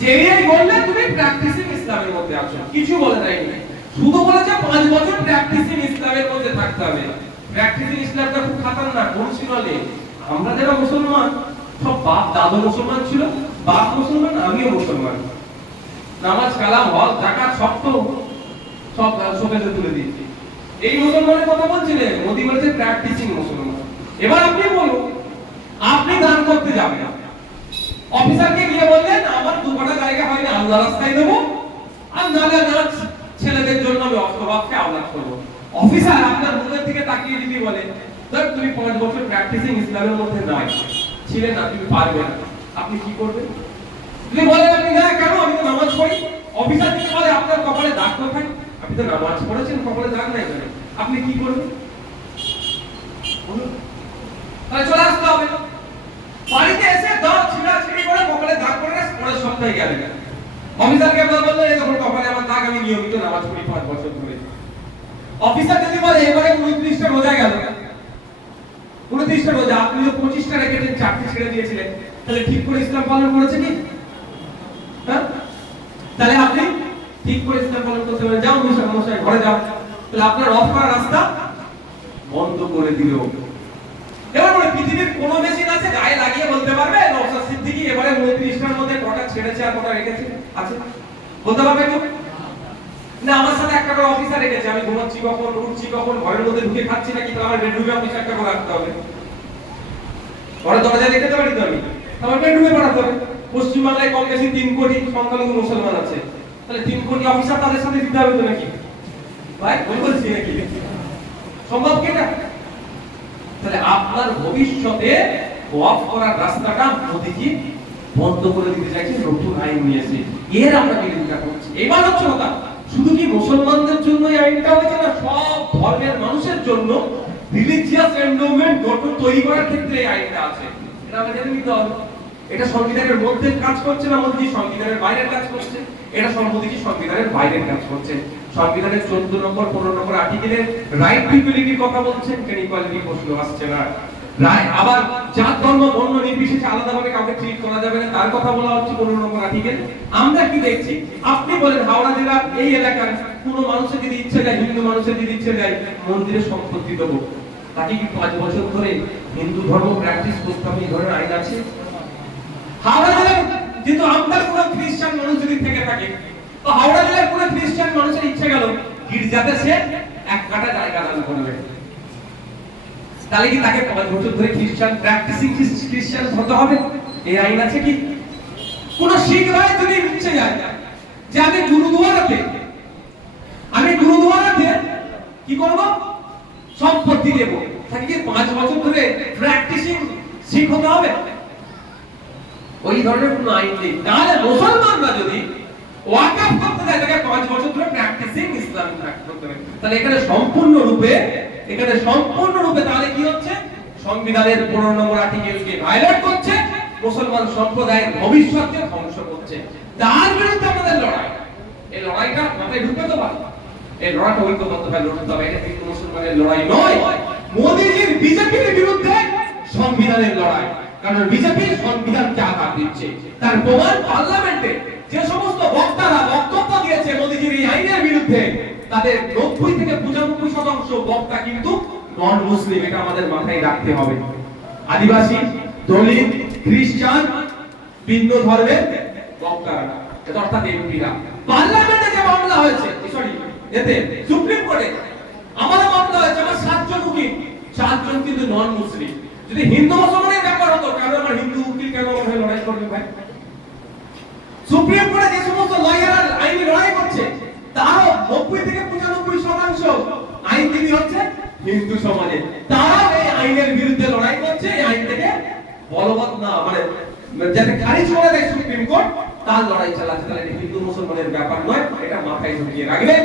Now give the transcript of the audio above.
যেই বললে তুমি প্র্যাকটিসিং ইসলামের মধ্যে আছো। কিছু বলে দেয়নি শুধু বলেছে পাঁচ বছর প্র্যাকটিসিং ইসলামের মধ্যে থাকতে হবে। প্র্যাকটিসিং ইসলামটা খুব খাতারনাক বলছিনলে আমরা যারা মুসলমান, সব বাপ দাদু মুসলমান ছিল। বাপ মুসলমান, আমিও মুসলমান। নামাজ, কালাম হল জাকাত সব তো সব শোকেসে তুলে দিয়েছি। এই মুসলমানের কথা বলছিলেন মোদি বলেছে প্র্যাকটিসিং মুসলমান। এবার আপনি বলুন আপনি দান করতে যাবেন অফিসারকে গিয়ে বললেন আমার দু কটা জায়গা হয়নি আল্লাহ রাস্তায় দেবো আর নালে নাচ ছেলেদের জন্য আমি অষ্টবাবকে আওলাদ করব। অফিসার আপনার মুখের দিকে তাকিয়ে যদি বলে স্যার তুমি পাঁচ বছর প্র্যাকটিসিং ইসলামের মধ্যে নাই ছিলেন না, তুমি পারবে না। আপনি কি করবেন? যদি বলেন আপনি না কেন? আমি তো নামাজ পড়ি। অফিসার যদি বলে, আপনার কপালে দাগ কোথায়? আপনি তো নামাজ পড়েছেন, কপালে দাগ নাই কেন? আপনি কি করবেন? তাহলে চলে আসতে হবে। বাড়িতে এসে দাঁত ছিঁড়া ছিঁড়ি করে কপালে দাগ করে পরের সপ্তাহে গেলেন। অফিসারকে বললেন এই দেখুন, কপালে আমার দাগ, আমি নিয়মিত নামাজ পড়ি পাঁচ বছর ধরে। অফিসার যদি বলে, এবারে উনত্রিশটা রোজা গেল। উনত্রিশটা রোজা, আপনি তো পঁচিশটা রেখেছেন, চারটে ছেড়ে দিয়েছিলেন। তাহলে ঠিক করে ইসলাম পালন করেছে কি? হ্যাঁ? তাহলে আপনি ঠিক করে ইসলাম পালন করতে পারেন। যাও মশাই মশাই, ঘরে যাও। তাহলে আপনার অফ করার রাস্তা বন্ধ করে দিল। এবার বলে, পৃথিবীর কোন মেশিন আছে গায়ে লাগিয়ে বলতে পারবে? নওশাদ সিদ্দিকী এবারে 29টার মধ্যে কটা ছেড়েছে আর কটা রেখেছে? আছে। বলতে পারবে কেউ? না, আমার সাথে একটা করে অফিসার রেখেছে, আমি ঘুমাচ্ছি কখন, উঠছি কখন, ঘরের মধ্যে ঢুকে খাচ্ছি নাকি, তাহলে আমার বেডরুমে অফিস একটা করে রাখতে হবে। ঘরে দরজা রেখে দেবো তো আমি? আমার বেডরুমে বানাতে হবে। পশ্চিমবাংলায় কম বেশি তিন কোটি সংখ্যালঘু মুসলমান আছে। তাহলে তিন কোটি অফিসার তাদের সাথে দিতে হবে তো নাকি? ভাই, ভুল বলছি নাকি? সম্ভব কি না তাহলে আপনার ভবিষ্যতে ওয়াফ করার রাস্তাটা মোদিজি বন্ধ করে দিতে চাইছে নতুন আইন নিয়েছে এর আমরা বিরোধিতা করছি। এবার হচ্ছে কথা। শুধু কি মুসলমানদের জন্য এই আইনটা হয়েছে না, সব ধর্মের মানুষের জন্য রিলিজিয়াস এন্ডোমেন্ট গঠন তৈরি করার ক্ষেত্রে এই আইনটা আছে। এটা আমরা জেনে নিতে এটা সংবিধানের মধ্যে কাজ করছে না মোদিজি সংবিধানের বাইরের কাজ করছে? এটা সম্পত্তি সংবিধানের বাইরের কাজ করছে। সংবিধানের চোদ্দ নম্বর, পনেরো নম্বর আর্টিকেলের রাইট টু ইকুয়ালিটির কথা বলছেন, কেন ইকুয়ালিটি প্রশ্ন আসছে না? রায় আবার জাত, ধর্ম, বর্ণ নির্বিশেষে আলাদাভাবে কাউকে ট্রিট করা যাবে না, তার কথা বলা হচ্ছে পনেরো নম্বর আর্টিকেল আমরা কি দেখছি? আপনি বলেন, হাওড়া জেলার এই এলাকার কোনো মানুষের যদি ইচ্ছে যায় হিন্দু মানুষের যদি ইচ্ছে যায় মন্দিরে সম্পত্তি দেবো। তাকে কি পাঁচ বছর ধরে হিন্দু ধর্ম প্র্যাকটিস করতে হবে, এই ধরনের আইন আছে? হাওড়া জেলার যেহেতু আপনার কোনো খ্রিস্টান মানুষ যদি থেকে থাকে, তো হাওড়া জেলার কোনো খ্রিস্টান মানুষের ইচ্ছে গেল, গির্জাতে সে এক কাটা জায়গা দান করবে। তাহলে কি তাকে বছর ধরে খ্রিস্টান প্র্যাকটিসিং খ্রিস্টান হতে হবে? এই আইন আছে কি? কোন শিখ ভাই যদি ইচ্ছে যায়, যে আমি গুরুদুয়ারাতে আমি গুরুদুয়ারাতে কি করব? সম্পত্তি দেব। তাকে কি পাঁচ বছর ধরে প্র্যাকটিসিং শিখ হতে হবে? ওই ধরনের কোনো আইন নেই। তাহলে মুসলমানরা যদি ওয়াকাফ করতে যায়, তাকে পাঁচ বছর ধরে প্র্যাকটিসিং ইসলাম করতে হবে। তাহলে এখানে সম্পূর্ণ রূপে এখানে সম্পূর্ণ রূপে তাহলে কি হচ্ছে? সংবিধানের পনেরো নম্বর আর্টিকেলকে ভায়োলেট করছে, মুসলমান সম্প্রদায়ের ভবিষ্যৎকে ধ্বংস করছে। তার বিরুদ্ধে আমাদের লড়াই। এই লড়াইটা মাথায় ঢুকতে তো পারে। এই লড়াইটা ঐক্যবদ্ধভাবে লড়তে হবে, এটা কিন্তু মুসলমানের লড়াই নয়। মোদিজির বিজেপির বিরুদ্ধে সংবিধানের লড়াই। কারণ বিজেপি সংবিধানকে আঘাত দিচ্ছে। তার প্রমাণ পার্লামেন্টে যে সমস্ত বক্তারা বক্তব্য দিয়েছে মোদিজির এই আইনের বিরুদ্ধে তাদের নব্বই থেকে পঁচানব্বই শতাংশ বক্তা কিন্তু নন মুসলিম এটা আমাদের মাথায় রাখতে হবে। আদিবাসী, দলিত, খ্রিস্টান, ভিন্ন ধর্মের বক্তারা অর্থাৎ এমপিরা। পার্লামেন্টে যে মামলা হয়েছে সরি এতে সুপ্রিম কোর্টে আমাদের মামলা হয়েছে আমার সাতজন উকিল চারজন কিন্তু নন মুসলিম যদি হিন্দু মুসলমানের ব্যাপার হতো কেন আমার হিন্দু উকিল কেন আমার লড়াই করবে ভাই? সুপ্রিম কোর্টে যে সমস্ত লয়ার আইনি হিন্দু সমাজে। তারা এই আইনের বিরুদ্ধে লড়াই করছে, এই আইনটাকে বলবৎ না মানে যাতে খারিজ করে দেয় সুপ্রিম কোর্ট তার লড়াই চালাচ্ছে তাহলে হিন্দু মুসলমানের ব্যাপার নয়, এটা মাথায় ঢুকিয়ে রাখবেন